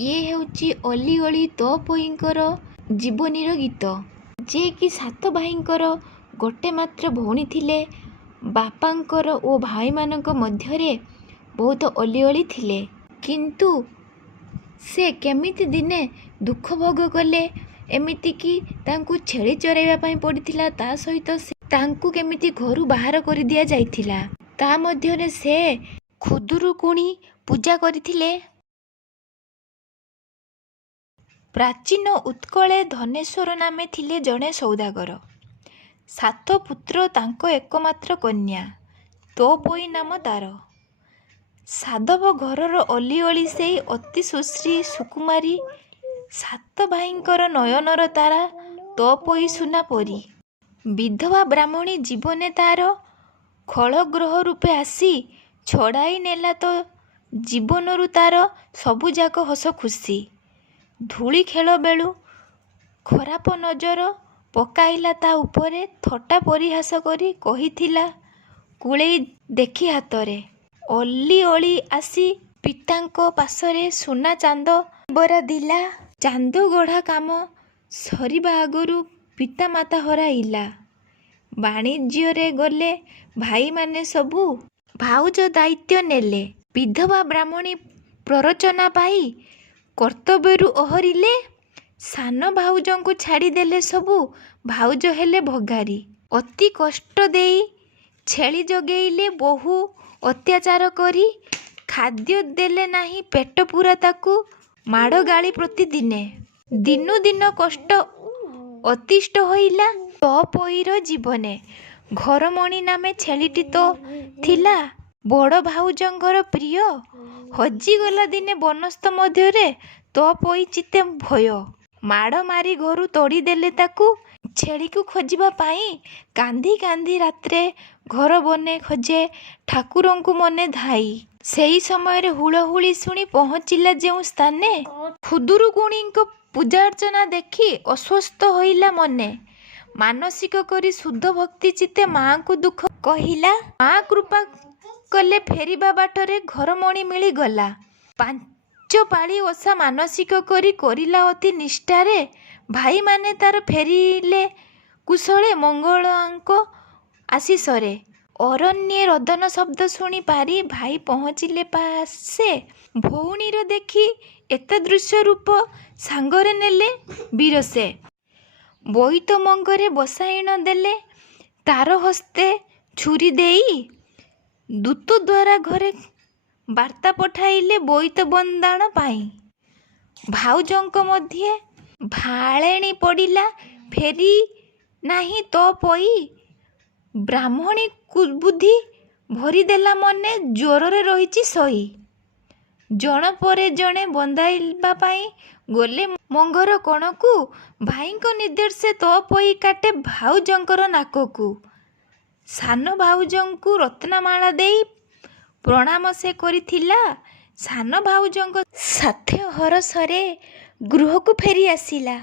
ଇଏ ହେଉଛି ଅଲି ଅଳି ତୋ ପୋଇଙ୍କର ଜୀବନୀର ଗୀତ, ଯେ କି ସାତ ଭାଇଙ୍କର ଗୋଟେ ମାତ୍ର ଭଉଣୀ ଥିଲେ। ବାପାଙ୍କର ଓ ଭାଇମାନଙ୍କ ମଧ୍ୟରେ ବହୁତ ଅଲି ଅଳି ଥିଲେ, କିନ୍ତୁ ସେ କେମିତି ଦିନେ ଦୁଃଖ ଭୋଗ କଲେ। ଏମିତିକି ତାଙ୍କୁ ଛେଳି ଚରାଇବା ପାଇଁ ପଡ଼ିଥିଲା, ତା ସହିତ ତାଙ୍କୁ କେମିତି ଘରୁ ବାହାର କରିଦିଆଯାଇଥିଲା। ତା ମଧ୍ୟରେ ସେ ଖୁଦୁରୁକୁଣି ପୂଜା କରିଥିଲେ। ପ୍ରାଚୀନ ଉତ୍କଳେ ଧନେଶ୍ୱର ନାମେ ଥିଲେ ଜଣେ ସୌଦାଗର। 7 ପୁତ୍ର ତାଙ୍କ ଏକମାତ୍ର କନ୍ୟା, ତୋପୋଇ ନାମ ତାର। ସାଧବ ଘରର ଅଲି ଅଳି ସେଇ ଅତି ସୁଶ୍ରୀ ସୁକୁମାରୀ। 7 ଭାଇଙ୍କର ନୟନର ତାରା ତୋପୋଇ ସୁନା ପରି। ବିଧବା ବ୍ରାହ୍ମଣୀ ଜୀବନେ ତାର ଖଳଗ୍ରହ ରୂପେ ଆସି ଛଡ଼ାଇ ନେଲା ତ ଜୀବନରୁ ତାର ସବୁଯାକ ହସ ଖୁସି। ଧୂଳି ଖେଳ ବେଳୁ ଖରାପ ନଜର ପକାଇଲା ତା ଉପରେ, ଥଟ୍ଟା ପରିହାସ କରି କହିଥିଲା କୁଳେଇ ଦେଖି ହାତରେ। ଅଲି ଅଳି ଆସି ପିତାଙ୍କ ପାଶରେ ସୁନା ଚାନ୍ଦ ବରାଦିଲା। ଚାନ୍ଦ ଗଢ଼ା କାମ ସରିବା ଆଗରୁ ପିତାମାତା ହରାଇଲା। ବାଣିଜ୍ୟରେ ଗଲେ ଭାଇମାନେ ସବୁ, ଭାଉଜ ଦାୟିତ୍ୱ ନେଲେ। ବିଧବା ବ୍ରାହ୍ମଣୀ ପ୍ରରୋଚନା ପାଇ କର୍ତ୍ତବ୍ୟରୁ ଓହରିଲେ। ସାନ ଭାଉଜଙ୍କୁ ଛାଡ଼ିଦେଲେ ସବୁ, ଭାଉଜ ହେଲେ ଭଗାରୀ। ଅତି କଷ୍ଟ ଦେଇ ଛେଳି ଜଗେଇଲେ, ବହୁ ଅତ୍ୟାଚାର କରି ଖାଦ୍ୟ ଦେଲେ ନାହିଁ ପେଟ ପୂରା ତାକୁ, ମାଡ଼ ଗାଳି ପ୍ରତିଦିନେ। ଦିନୁ ଦିନ କଷ୍ଟ ଅତିଷ୍ଠ ହୋଇଲା ତୋପୋଇର ଜୀବନେ। ଘରମଣି ନାମେ ଛେଳିଟି ତ ଥିଲା ବଡ଼ ଭାଉଜଙ୍କର ପ୍ରିୟ। ହଜିଗଲା ଦିନେ ବନସ୍ତ ମଧ୍ୟରେ ତୋପୋଇ ଚିତ୍ତେ ଭୟ। ମାଡ଼ ମାରି ଘରୁ ତଡ଼ିଦେଲେ ତାକୁ, ଛେଳିକୁ ଖୋଜିବା ପାଇଁ କାନ୍ଦି କାନ୍ଦି ରାତ୍ରେ ଘର ବନେ ଖୋଜେ, ଠାକୁରଙ୍କୁ ମନେ ଧାଇ। ସେଇ ସମୟରେ ହୁଳହୁଳି ଶୁଣି ପହଞ୍ଚିଲା ଯେଉଁ ସ୍ଥାନେ, ଖୁଦୁରୁକୁଣିଙ୍କ ପୂଜାର୍ଚ୍ଚନା ଦେଖି ଅଶ୍ୱସ୍ତ ହୋଇଲା ମନେ। ମାନସିକ କରି ଶୁଦ୍ଧ ଭକ୍ତି ଚିତ୍ତେ ମା'ଙ୍କୁ ଦୁଃଖ କହିଲା। ମା କୃପା କଲେ ଫେରିବା ବାଟରେ ଘରମଣି ମିଳିଗଲା। 5 ପାଳି ଓଷା ମାନସିକ କରି କରିଲା ଅତି ନିଷ୍ଠାରେ। ଭାଇମାନେ ତାର ଫେରିଲେ କୁଶଳେ ମଙ୍ଗଳାଙ୍କ ଆଶିଷରେ। ଅରଣ୍ୟେ ରୋଦନ ଶବ୍ଦ ଶୁଣି ପାରି ଭାଇ ପହଞ୍ଚିଲେ ପାଶେ। ଭଉଣୀର ଦେଖି ଏତାଦୃଶ ରୂପ ସାଙ୍ଗରେ ନେଲେ ବୀରସେ। ବୋଇତ ମଙ୍ଗରେ ବସାଇଣ ଦେଲେ ତାର ହସ୍ତେ ଛୁରି ଦେଇ। ଦୂତଦ୍ୱାରା ଘରେ ବାର୍ତ୍ତା ପଠାଇଲେ ବୋଇତ ବନ୍ଦାଣ ପାଇଁ। ଭାଉଜଙ୍କ ମଧ୍ୟେ ଭାଳେଣି ପଡ଼ିଲା, ଫେରି ନାହିଁ ତୋପୋଇ। ବ୍ରାହ୍ମଣୀ କୁବୁଦ୍ଧି ଭରିଦେଲା ମନେ, ଜ୍ୱରରେ ରହିଛି ଶୋଇ। ଜଣ ପରେ ଜଣେ ବନ୍ଦାଇବା ପାଇଁ ଗଲେ ମଙ୍ଗର କଣକୁ। ଭାଇଙ୍କ ନିର୍ଦ୍ଦେଶେ ତୋପୋଇ କାଟେ ଭାଉଜଙ୍କର ନାକକୁ। ସାନ ଭାଉଜଙ୍କୁ ରତ୍ନମାଳା ଦେଇ ପ୍ରଣାମ ସେ କରିଥିଲା। ସାନ ଭାଉଜଙ୍କ ସାଥ୍ୟ ହରଷରେ ଗୃହକୁ ଫେରି ଆସିଲା।